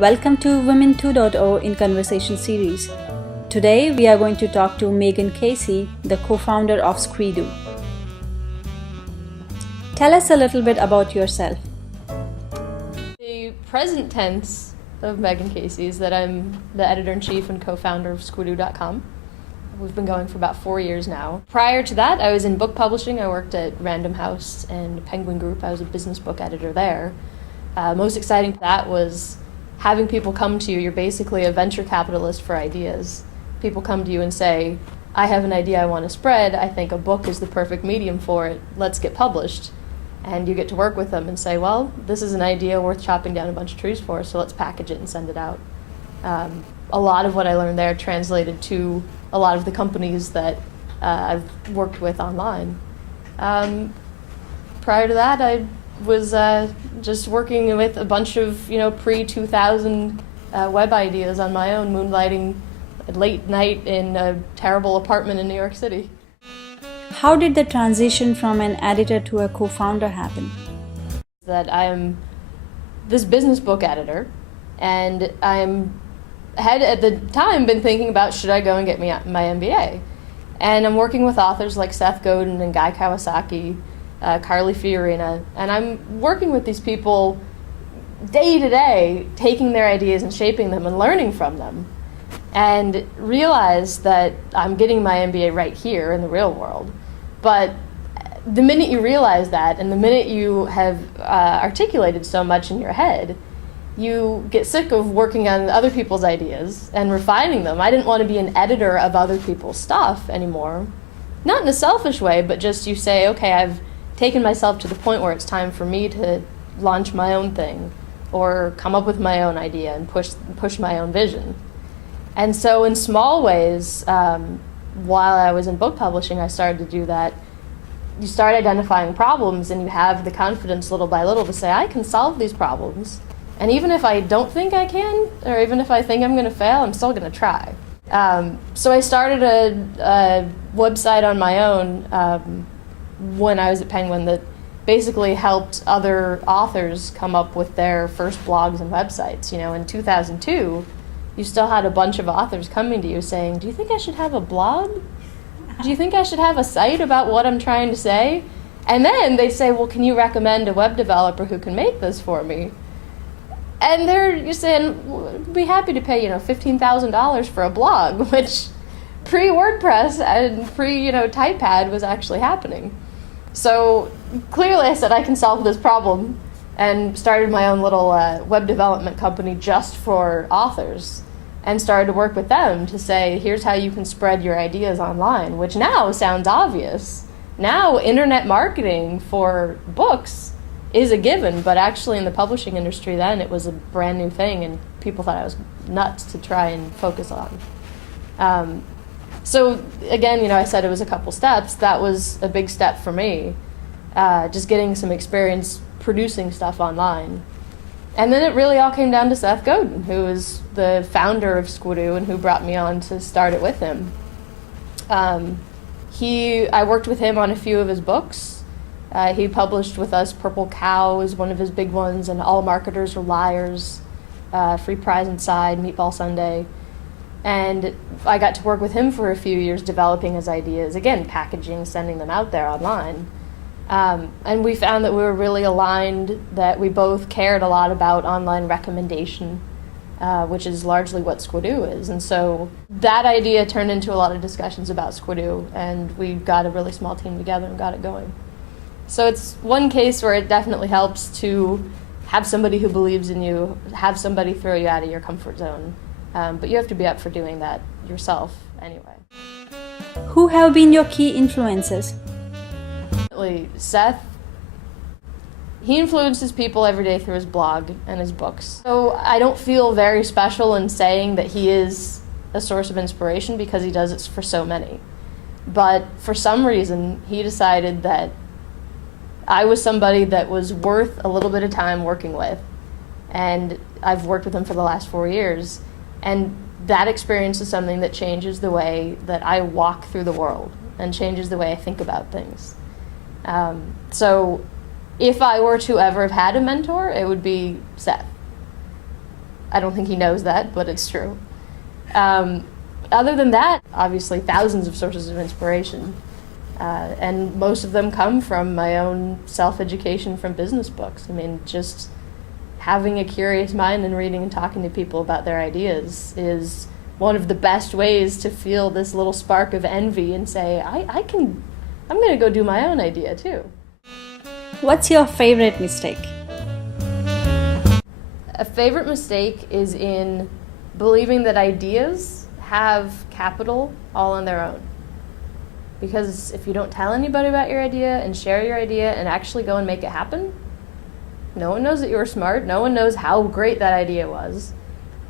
Welcome to Women 2.0 in Conversation series. Today we are going to talk to Megan Casey, the co-founder of Squidoo. Tell us a little bit about yourself. The present tense of Megan Casey is that I'm the editor-in-chief and co-founder of Squidoo.com. We've been going for about 4 years now. Prior to that, I was in book publishing. I worked at Random House and Penguin Group. I was a business book editor there. Most exciting to that was having people come to you. You're basically a venture capitalist for ideas. People come to you and say, I have an idea I want to spread. I think a book is the perfect medium for it. Let's get published. And you get to work with them and say, well, this is an idea worth chopping down a bunch of trees for, so let's package it and send it out. A lot of what I learned there translated to a lot of the companies that I've worked with online. Prior to that, I was just working with a bunch of pre-2000 web ideas on my own, moonlighting at late night in a terrible apartment in New York City. How did the transition from an editor to a co-founder happen? That I'm this business book editor, and had at the time been thinking about, should I go and get my MBA? And I'm working with authors like Seth Godin and Guy Kawasaki, Carly Fiorina, and I'm working with these people day to day, taking their ideas and shaping them and learning from them, and realize that I'm getting my MBA right here in the real world. But the minute you realize that, and the minute you have articulated so much in your head, you get sick of working on other people's ideas and refining them. I didn't want to be an editor of other people's stuff anymore. Not in a selfish way, but just you say, okay, I've taken myself to the point where it's time for me to launch my own thing or come up with my own idea and push my own vision. And so in small ways, while I was in book publishing, I started to do that. You start identifying problems and you have the confidence little by little to say, I can solve these problems. And even if I don't think I can, or even if I think I'm going to fail, I'm still going to try. So I started a website on my own when I was at Penguin that basically helped other authors come up with their first blogs and websites. In 2002, you still had a bunch of authors coming to you saying, do you think I should have a blog? Do you think I should have a site about what I'm trying to say? And then they say, well, can you recommend a web developer who can make this for me? And you're saying, we'd be happy to pay, $15,000 for a blog, which pre-WordPress and pre-TypePad was actually happening. So clearly I said, I can solve this problem, and started my own little web development company just for authors, and started to work with them to say, here's how you can spread your ideas online, which now sounds obvious. Now internet marketing for books is a given, but actually in the publishing industry then it was a brand new thing and people thought I was nuts to try and focus on. So again, I said it was a couple steps. That was a big step for me, just getting some experience producing stuff online. And then it really all came down to Seth Godin, who is the founder of Squidoo and who brought me on to start it with him. I worked with him on a few of his books. He published with us Purple Cow is one of his big ones, and All Marketers Are Liars, Free Prize Inside, Meatball Sunday. And I got to work with him for a few years developing his ideas, again, packaging, sending them out there online. And we found that we were really aligned, that we both cared a lot about online recommendation, which is largely what Squidoo is. And so that idea turned into a lot of discussions about Squidoo, and we got a really small team together and got it going. So it's one case where it definitely helps to have somebody who believes in you, have somebody throw you out of your comfort zone. But you have to be up for doing that yourself anyway. Who have been your key influences? Seth, he influences people every day through his blog and his books. So I don't feel very special in saying that he is a source of inspiration because he does it for so many. But for some reason, he decided that I was somebody that was worth a little bit of time working with. And I've worked with him for the last 4 years. And that experience is something that changes the way that I walk through the world and changes the way I think about things. So if I were to ever have had a mentor, it would be Seth. I don't think he knows that, but it's true. Other than that, obviously thousands of sources of inspiration. And most of them come from my own self-education from business books. I mean, just having a curious mind and reading and talking to people about their ideas is one of the best ways to feel this little spark of envy and say, I'm going to go do my own idea too. What's your favorite mistake? A favorite mistake is in believing that ideas have capital all on their own. Because if you don't tell anybody about your idea and share your idea and actually go and make it happen, no one knows that you were smart, no one knows how great that idea was.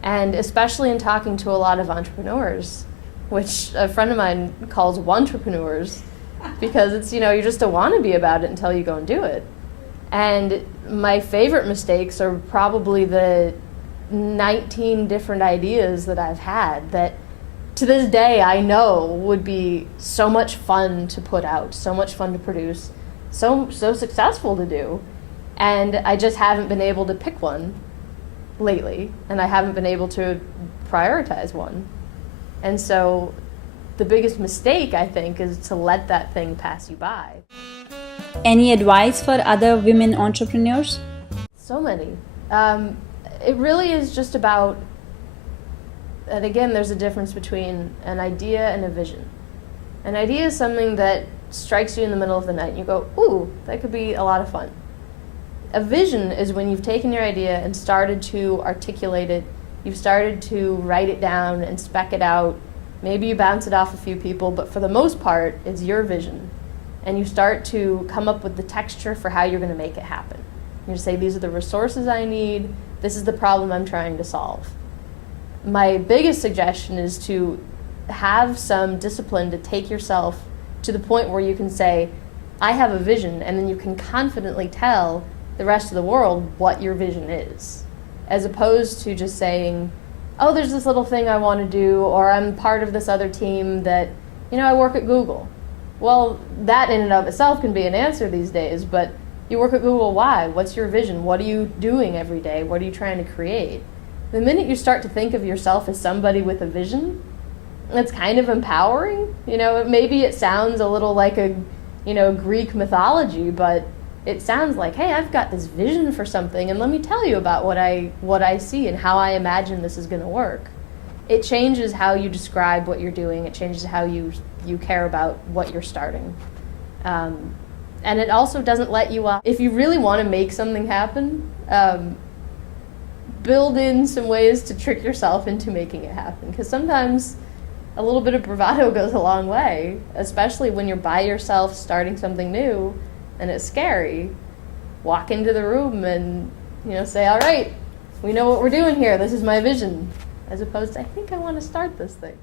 And especially in talking to a lot of entrepreneurs, which a friend of mine calls wantrepreneurs, because it's, you're just a wannabe about it until you go and do it. And my favorite mistakes are probably the 19 different ideas that I've had that to this day I know would be so much fun to put out, so much fun to produce, so successful to do. And I just haven't been able to pick one lately, and I haven't been able to prioritize one. And so the biggest mistake, I think, is to let that thing pass you by. Any advice for other women entrepreneurs? So many. It really is just about, and again, there's a difference between an idea and a vision. An idea is something that strikes you in the middle of the night and you go, ooh, that could be a lot of fun. A vision is when you've taken your idea and started to articulate it, you've started to write it down and spec it out. Maybe you bounce it off a few people, but for the most part, it's your vision. And you start to come up with the texture for how you're going to make it happen. You say, these are the resources I need, this is the problem I'm trying to solve. My biggest suggestion is to have some discipline to take yourself to the point where you can say, I have a vision, and then you can confidently tell the rest of the world what your vision is, as opposed to just saying, oh, there's this little thing I want to do, or I'm part of this other team that, I work at Google. Well, that in and of itself can be an answer these days, but you work at Google, why? What's your vision? What are you doing every day? What are you trying to create? The minute you start to think of yourself as somebody with a vision, it's kind of empowering. Maybe it sounds a little like a, Greek mythology, but it sounds like, hey, I've got this vision for something, and let me tell you about what I see and how I imagine this is going to work. It changes how you describe what you're doing. It changes how you care about what you're starting. And it also doesn't let you off. If you really want to make something happen, build in some ways to trick yourself into making it happen. Because sometimes a little bit of bravado goes a long way, especially when you're by yourself starting something new and it's scary. Walk into the room and, say, all right, we know what we're doing here. This is my vision. As opposed to, I think I want to start this thing.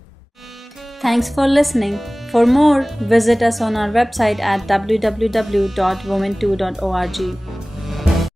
Thanks for listening. For more, visit us on our website at www.women2.org.